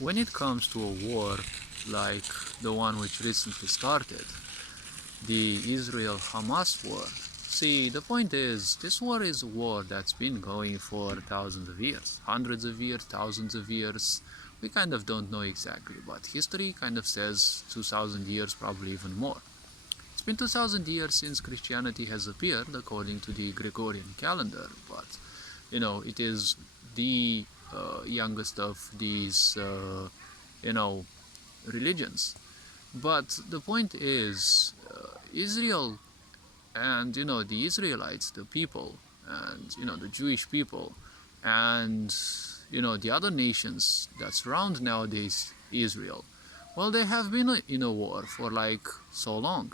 when it comes to a war like the one which recently started, the Israel-Hamas war, see, the point is, this war is a war that's been going for thousands of years, hundreds of years, thousands of years. We kind of don't know exactly, but history kind of says 2000 years, probably even more. It's been 2000 years since Christianity has appeared according to the Gregorian calendar, but it is the youngest of these religions. But the point is, Israel and the Israelites, the people, and the Jewish people, and the other nations that surround nowadays Israel, well, they have been in a war for like so long.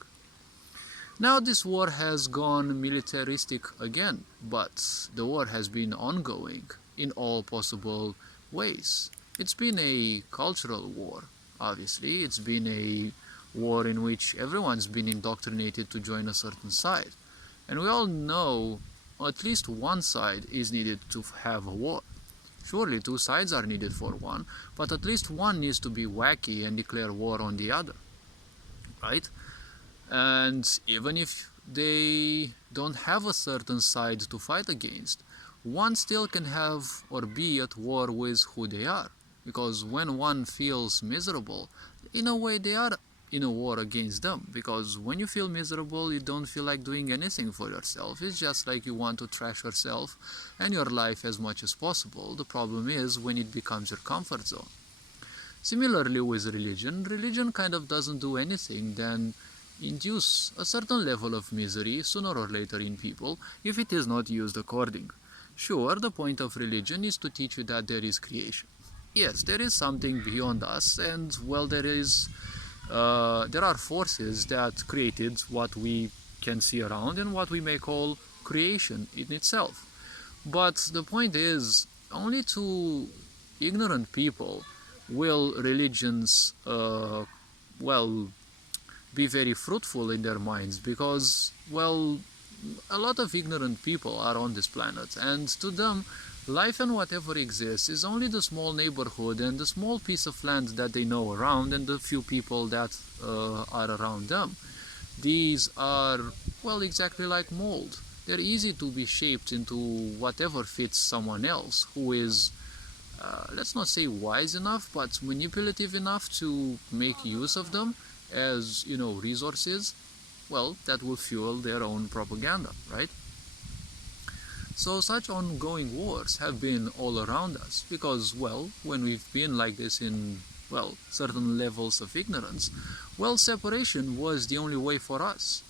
Now this war has gone militaristic again, but the war has been ongoing in all possible ways. It's been a cultural war, obviously. It's been a war in which everyone's been indoctrinated to join a certain side. And we all know at least one side is needed to have a war. Surely two sides are needed for one, but at least one needs to be wacky and declare war on the other, right? And even if they don't have a certain side to fight against, one still can have or be at war with who they are. Because when one feels miserable, in a way they are in a war against them. Because when you feel miserable, you don't feel like doing anything for yourself. It's just like you want to trash yourself and your life as much as possible. The problem is when it becomes your comfort zone. Similarly with religion kind of doesn't do anything than induce a certain level of misery sooner or later in people if it is not used according. Sure, the point of religion is to teach you that there is creation. Yes, there is something beyond us, and well, there are forces that created what we can see around and what we may call creation in itself. But the point is, only to ignorant people will religions be very fruitful in their minds, because a lot of ignorant people are on this planet, and to them life and whatever exists is only the small neighborhood and the small piece of land that they know around and the few people that are around them. These are exactly like mold. They're easy to be shaped into whatever fits someone else who is let's not say wise enough, but manipulative enough to make use of them as resources, that will fuel their own propaganda, right? So such ongoing wars have been all around us because, when we've been like this in, certain levels of ignorance, separation was the only way for us.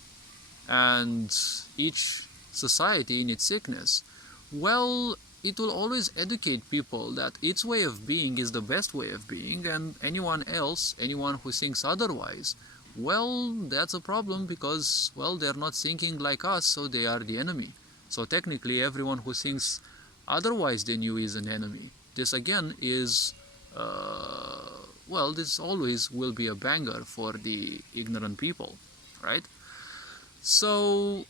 And each society in its sickness, it will always educate people that its way of being is the best way of being, and anyone who thinks otherwise, that's a problem because, they're not thinking like us, so they are the enemy. So technically, everyone who thinks otherwise than you is an enemy. This again is, this always will be a banger for the ignorant people, right? So,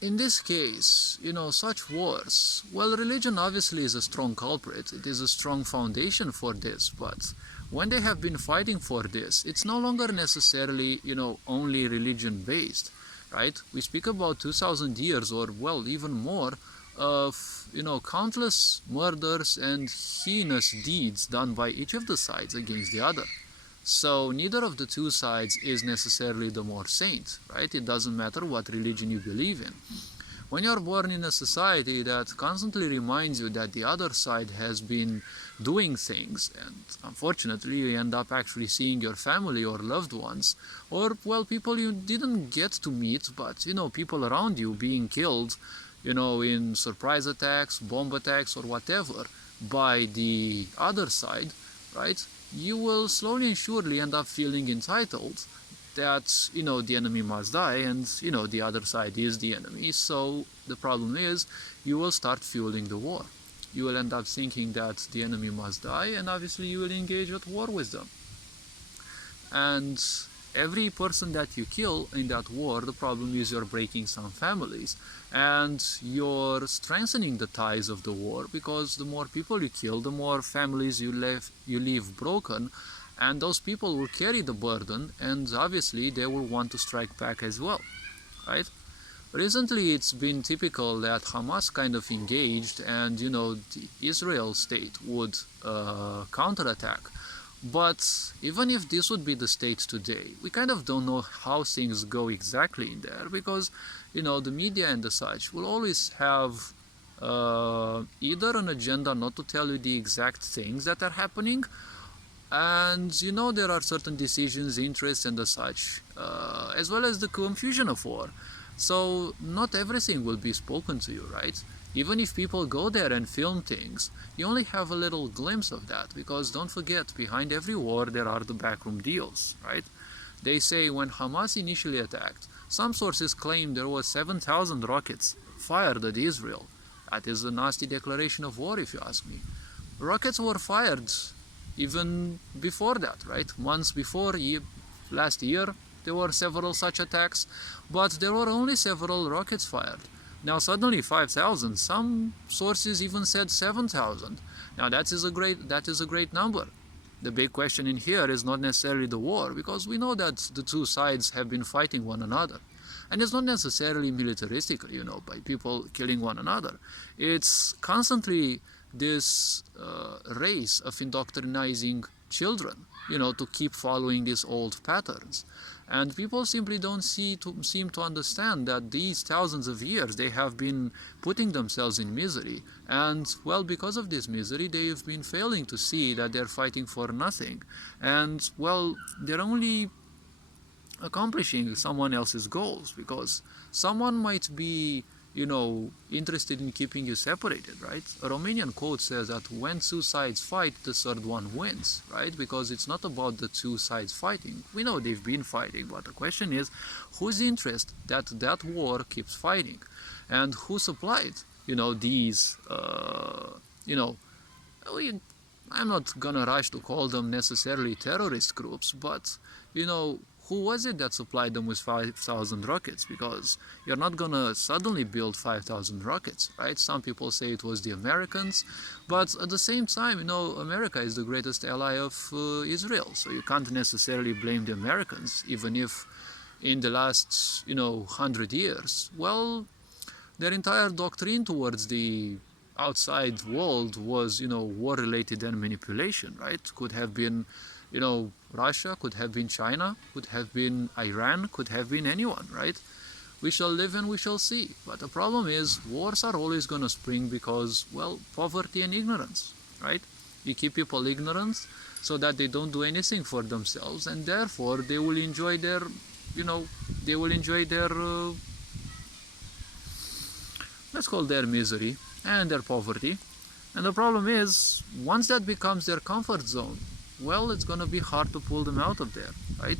in this case, such wars, religion obviously is a strong culprit. It is a strong foundation for this, but when they have been fighting for this, it's no longer necessarily, only religion-based, right? We speak about 2000 years or, even more of, countless murders and heinous deeds done by each of the sides against the other. So neither of the two sides is necessarily the more saint, right? It doesn't matter what religion you believe in. When you're born in a society that constantly reminds you that the other side has been doing things, and unfortunately you end up actually seeing your family or loved ones, or, people you didn't get to meet, but, people around you being killed, in surprise attacks, bomb attacks, or whatever, by the other side, right? You will slowly and surely end up feeling entitled that, the enemy must die and, the other side is the enemy. So the problem is you will start fueling the war. You will end up thinking that the enemy must die, and obviously you will engage at war with them. And every person that you kill in that war, the problem is you're breaking some families, and you're strengthening the ties of the war, because the more people you kill, the more families you leave broken, and those people will carry the burden, and obviously they will want to strike back as well, right? Recently, it's been typical that Hamas kind of engaged, and the Israel state would counterattack. But even if this would be the state today, we kind of don't know how things go exactly in there, because the media and the such will always have either an agenda not to tell you the exact things that are happening, and there are certain decisions, interests, and the such, as well as the confusion of war. So not everything will be spoken to you, right? Even if people go there and film things, you only have a little glimpse of that, because don't forget, behind every war there are the backroom deals, right? They say when Hamas initially attacked, some sources claim there was 7,000 rockets fired at Israel. That is a nasty declaration of war, if you ask me. Rockets were fired even before that, right? Months before, last year, there were several such attacks, but there were only several rockets fired. Now suddenly 5,000, some sources even said 7,000. Now that is a great number. The big question in here is not necessarily the war, because we know that the two sides have been fighting one another. And it's not necessarily militaristically, by people killing one another. It's constantly this race of indoctrinizing children, to keep following these old patterns. And people simply don't seem to understand that these thousands of years they have been putting themselves in misery. And, well, because of this misery, they've been failing to see that they're fighting for nothing. And, well, they're only accomplishing someone else's goals, because someone might be interested in keeping you separated, right? A Romanian quote says that when two sides fight, the third one wins, right? Because it's not about the two sides fighting. We know they've been fighting, but the question is, whose interest that war keeps fighting, and who supplied these I'm not gonna rush to call them necessarily terrorist groups, but who was it that supplied them with 5,000 rockets? Because you're not gonna suddenly build 5,000 rockets, right? Some people say it was the Americans, but at the same time, America is the greatest ally of Israel, so you can't necessarily blame the Americans, even if in the last 100 years, well, their entire doctrine towards the outside world was war-related and manipulation, right? Could have been Russia, could have been China, could have been Iran, could have been anyone, right? We shall live and we shall see. But the problem is, wars are always going to spring because, well, poverty and ignorance, right? You keep people ignorant so that they don't do anything for themselves, and therefore they will enjoy their, let's call their misery and their poverty. And the problem is, once that becomes their comfort zone, well, it's going to be hard to pull them out of there, right?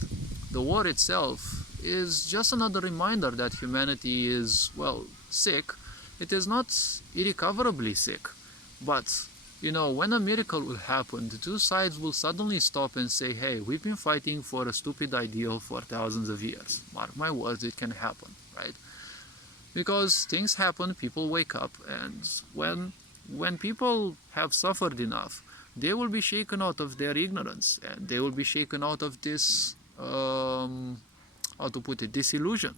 The war itself is just another reminder that humanity is, well, sick. It is not irrecoverably sick, but when a miracle will happen, the two sides will suddenly stop and say, hey, we've been fighting for a stupid ideal for thousands of years. Mark my words, it can happen, right? Because things happen, people wake up, and when people have suffered enough, they will be shaken out of their ignorance, and they will be shaken out of this, disillusion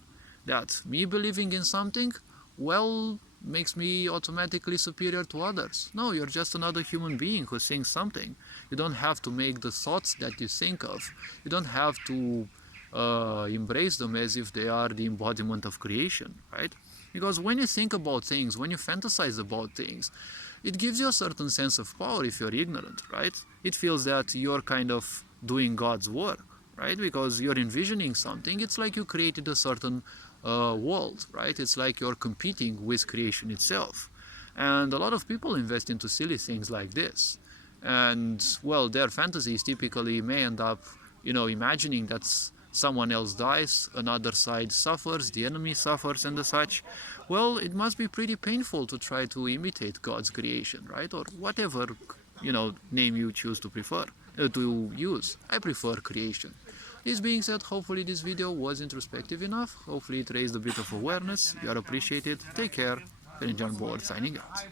that me believing in something, well, makes me automatically superior to others. No, you're just another human being who thinks something. You don't have to make the thoughts that you think of. You don't have to embrace them as if they are the embodiment of creation, right? Because when you think about things, when you fantasize about things, it gives you a certain sense of power if you're ignorant, right? It feels that you're kind of doing God's work, right? Because you're envisioning something. It's like you created a certain world, right? It's like you're competing with creation itself. And a lot of people invest into silly things like this. And, well, their fantasies typically may end up, imagining that someone else dies, another side suffers, the enemy suffers, and the such. Well, it must be pretty painful to try to imitate God's creation, right? Or whatever, name you choose to to use. I prefer creation. This being said, hopefully this video was introspective enough. Hopefully it raised a bit of awareness. You are appreciated. Take care. John Board signing out.